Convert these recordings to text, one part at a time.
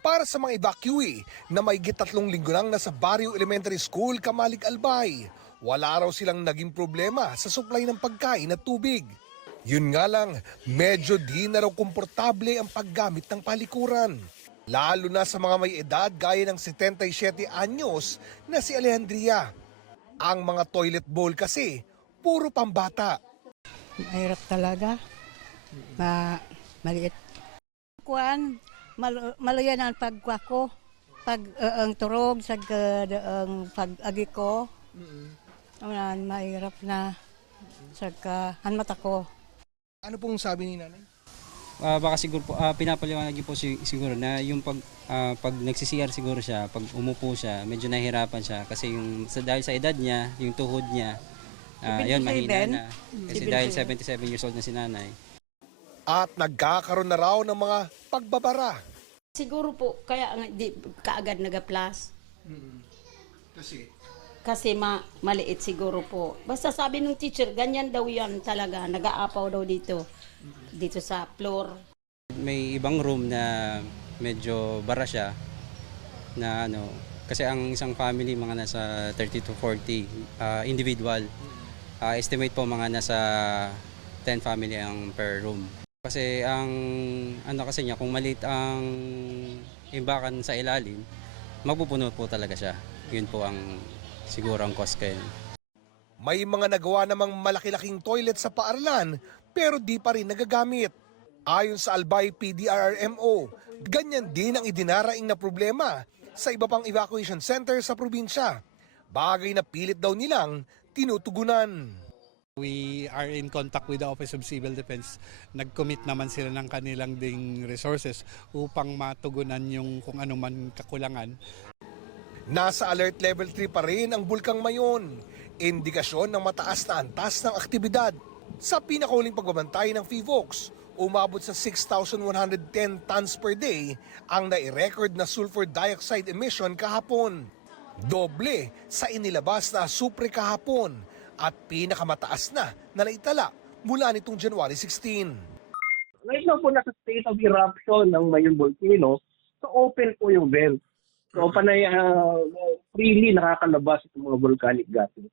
Para sa mga evacuee na may 3 linggo nang nasa Barrio Elementary School, Kamalig Albay, wala raw silang naging problema sa supply ng pagkain at tubig. Yun nga lang, medyo di na raw komportable ang paggamit ng palikuran. Lalo na sa mga may edad gaya ng 77 anyos na si Alejandria. Ang mga toilet bowl kasi, puro pambata. Mahirap talaga. Maliit. Kuan, maluyan ang pagkuha ko. Pag ang turog sa ang pag-agi ko. Mahirap na sa ang mata ko. Ano pong sabi ni nanay? Baka siguro po, pinapaliwanag niyo po siguro na yung pag nagsisiyar siguro siya, pag umupo siya, medyo nahihirapan siya kasi dahil sa edad niya, yung tuhod niya, yun mahina na. Kasi dahil 77 years old na si nanay. At nagkakaroon na raw ng mga pagbabara. Siguro po, kaya di kaagad nag-plus. Kasi maliit siguro po. Basta sabi ng teacher, ganyan daw yan talaga. Nag-aapaw daw dito sa floor. May ibang room na medyo bara siya na kasi ang isang family mga nasa 30 to 40 individual. Estimate po mga nasa 10 family ang per room. Kasi ang kasi niya, kung maliit ang imbakan sa ilalim, magpupuno po talaga siya. Yun po ang siguro ang cost kayo. May mga nagawa namang malaki-laking toilet sa paaralan pero di pa rin nagagamit. Ayon sa Albay PDRRMO, ganyan din ang idinaraing na problema sa iba pang evacuation center sa probinsya. Bagay na pilit daw nilang tinutugunan. We are in contact with the Office of Civil Defense. Nag-commit naman sila ng kanilang ding resources upang matugunan yung kung ano man kakulangan. Nasa alert level 3 pa rin ang Bulkang Mayon. Indikasyon ng mataas na antas ng aktibidad. Sa pinakahuling pagbabantay ng PHIVOLCS, umabot sa 6,110 tons per day ang nai-record na sulfur dioxide emission kahapon. Doble sa inilabas na asupre kahapon at pinakamataas na naitala mula nitong January 16. Right now po nasa state of eruption ng Mayon Volcano, so open po yung vent. So freely nakakalabas itong mga volcanic gases.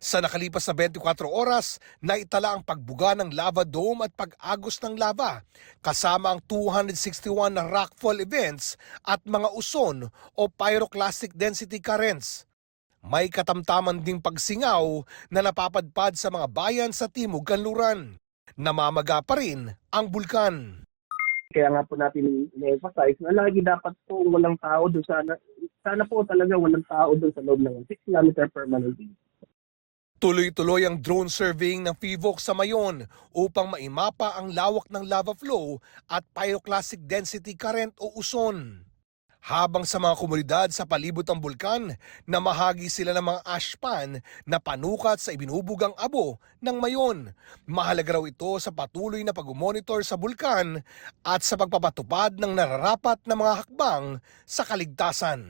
Sa nakalipas na 24 oras, naitala ang pagbuga ng lava dome at pag-agos ng lava, kasama ang 261 na rockfall events at mga uson o pyroclastic density currents. May katamtaman ding pagsingaw na napapadpad sa mga bayan sa Timog Kanluran. Namamaga pa rin ang bulkan. Kaya nga po natin i-emphasize na lagi dapat po walang tao doon sana po talaga walang tao doon sa loob ng 6 km permanent. Tuloy-tuloy ang drone surveying ng PHIVOLCS sa Mayon upang maimapa ang lawak ng lava flow at pyroclastic density current o uson. Habang sa mga komunidad sa palibot ng bulkan, namahagi sila ng mga ash pan na panukat sa ibinubugang abo ng Mayon. Mahalaga raw ito sa patuloy na pag-monitor sa bulkan at sa pagpapatupad ng nararapat na mga hakbang sa kaligtasan.